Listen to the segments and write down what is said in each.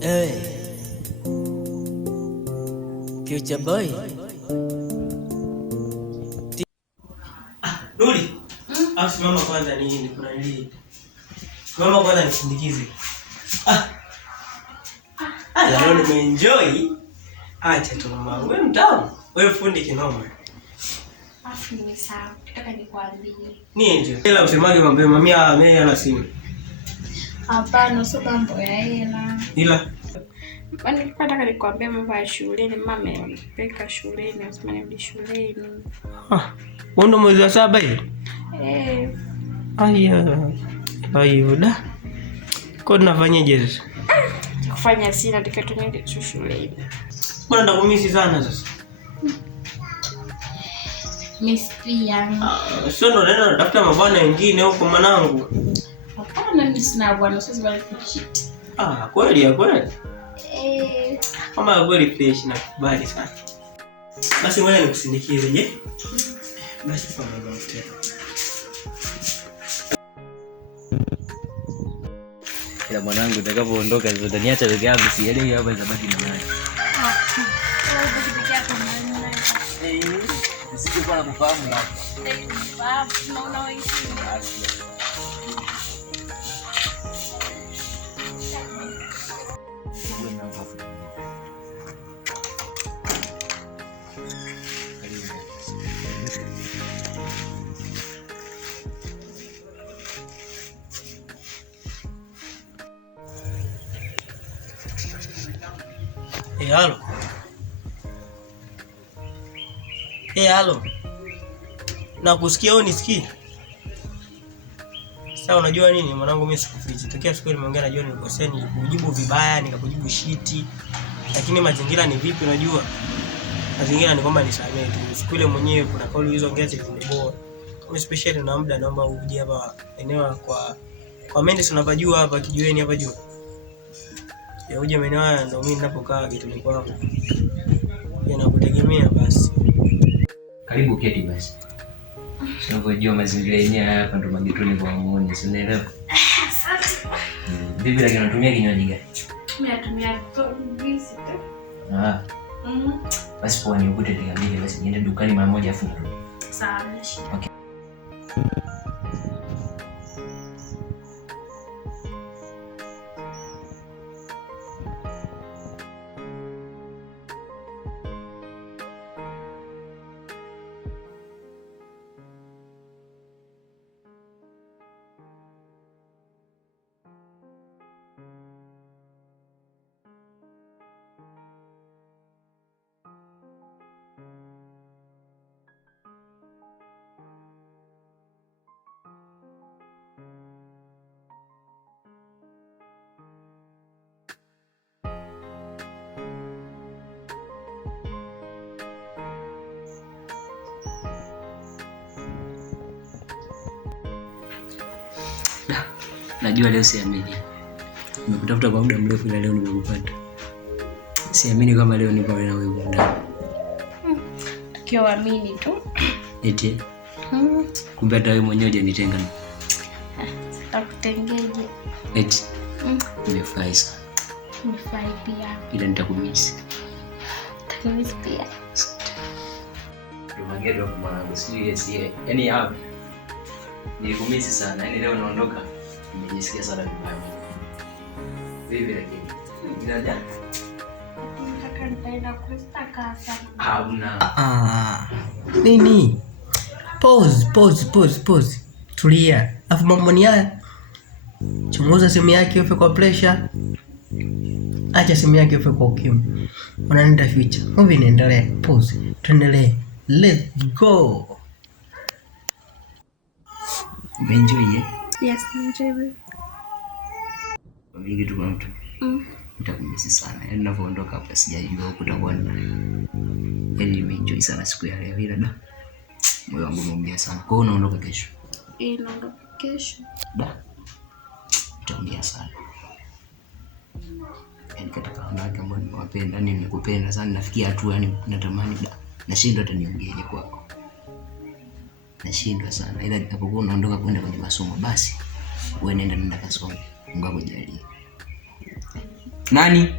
Hey, Future boy. Rudi. Simama kwanza nini kuna nini? Simama kwanza nisindikize. Leo nimeenjoy. Acha tu mama. Wewe mtamu. Wewe fundi kinoma. Nimesahau. Nataka nikwambie. Nini? Hela usemaje mapema mimi ana simu. Hapana, sio mambo ya hela. Ila Nataka nikwambie mambo ya shuleni. Mama ananipeleka shuleni, nasema nirudi shuleni. Wewe ndo mwezi wa 7 hiyo? Ayo da. Kwa tunafanyaje sasa? Kufanya sina tukatuni shuleni. Bwana ndakumisi sana sasa. Miss pia. Sio ndo nenda tafuta mabwana wengine huko mwanangu. Hapana, mimi sina bwana, sasa bali kuchiti. Kweli ya kweli. Kama ya kweli fresh na kubali sana. Basi ngoja nikusindikize je? Basi kwa mama tena. Ila mwanangu utakapoondoka utaniacha peke yangu, sielewi hapa zabaki na nani. Nisikuwa nakufahamu hapa. Naona wewe. Halo. Nakusikia au nisikii? Sasa unajua nini mwanangu, mimi sikufichi. Tokea siku nimeongea najua nilikosea, nilikujibu vibaya, nikakujibu shiti. Lakini mazingira ni vipi unajua? Mazingira ni kwamba nisamehe tu. Siku ile mwenyewe kuna kauli hizo ongea ziliniboa. Kama special na muda naomba uje hapa eneo kwa Mendes unapajua hapa kijiweni hapa juu. Ya uje maeneo haya ndio mimi ninapokaa kitu kwangu. Yanakutegemea basi. Karibu keti basi. Unavyojua mazingira yenyewe hapa ndo magetoni kwa muone, si unaelewa? Asante. Bibi lakini unatumia kinywaji gani? Mimi natumia juice tu. Basi poa, nikute nikabidi basi niende dukani mara moja afu nirudi. Sawa. Okay. Najua leo siamini. Nimekutafuta kwa muda mrefu ila leo nimekupata. Siamini kama leo nipo na wewe ndani. Tukiamini tu. Eti. Kumbe hata wewe mwenyewe hujanitenga. Sitakutengeje. Eti. Nimefurahi sana. Nimefurahi pia. Ila nitakumisi. Nitakumisi pia. Tumagedo kwa mwanangu, sijui yaani hapa. Nilikumisi sana. Yaani leo naondoka. Nimejisikia sana vibaya. Vipi lakini? Ninaja. Nataka nitaenda kustaka sana. Hamna. Nini? Pause. Tulia. Afu mambo ni haya. Chunguza simu yake ufe kwa pressure. Acha simu yake ufe kwa ukimwi. Unaenda future. Movie inaendelea. Pause. Tuendelee. Let's go. Umeenjoy? Yes, enjoy. Mimi kitu kwa mtu. Nitakumisi sana. Yaani ninapoondoka hapa sijajua kutakuwa na. Yaani nimeenjoy sana siku ya leo ila da. Moyo wangu umeumia sana. Kwa hiyo unaondoka kesho? Naondoka kesho. Da. Nitaumia sana. Yaani katika wanawake ambao nimewapenda, nimekupenda sana, nafikia hatua yani natamani da. Nashindwa hata niongeeje kwako. Nashindwa sana. Ila nitapokuwa unaondoka kwenda kwenye masomo basi wewe nenda kasome. Mungu akujalie. Nani?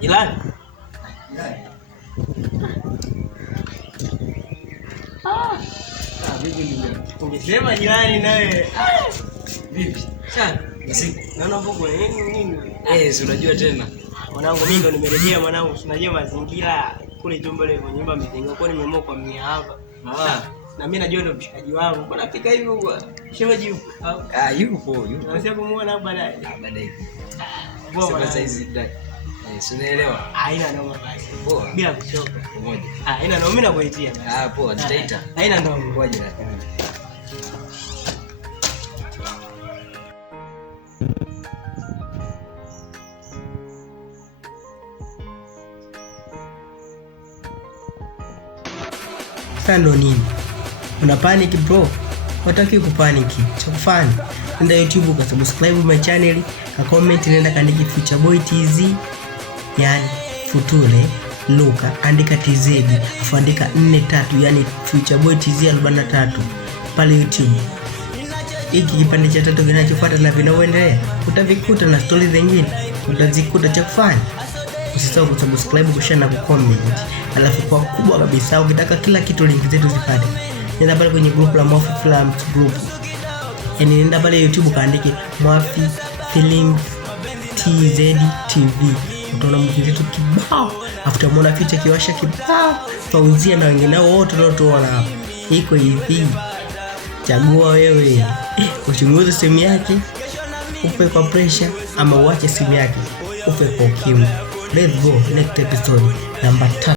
Jirani. Vipi ndugu? Ungesema jirani nawe. Vipi? Sana. Naona huko nini? Si unajua tena. Mwanangu mimi ndo nimerejea mwanangu, unajua mazingira kule Jombole kwenye nyumba mjengo kwa nimeamua kwa mia hapa. Na mimi najua ndo mshikaji wangu. Mbona pika hivyo bwana? Shemeji yupo. Yupo. Unasema kumuona baadaye. Baadaye. Bora sasa hizi dai. Unaelewa? Haina noma basi. Poa. Bila kuchoka. Pamoja. Haina noma, mimi nakuitia. Poa, tutaita. Haina noma. Ngoja. Sasa ndo nini? Una panic bro? Wataki kupanic. Cha kufanya, nenda YouTube ukasubscribe my channel, ka comment, nenda kaandika Future Boy TZ, yani Future Luka, andika TZ, afu andika 43, yani Future Boy TZ 43 pale YouTube. Hiki kipande cha tatu kinachofuata na vinaoendelea utavikuta na stories zingine utazikuta. Cha kufanya, usisahau kusubscribe, kushare na kucomment. Alafu kwa kubwa kabisa, ukitaka kila kitu link zetu zipate, nenda pale kwenye group la Mwafi Films group. Yani nenda pale YouTube kaandike Mwafi Films TZ TV. Utaona movie zetu kibao. After mona picha kiwasha kibao. Fauzia na wengine wote tunaoona hapa. Iko hivi. Chagua wewe. Uchunguze simu yake, upe kwa pressure ama uache simu yake upe kwa ukimwi. Let's go next episode number 3.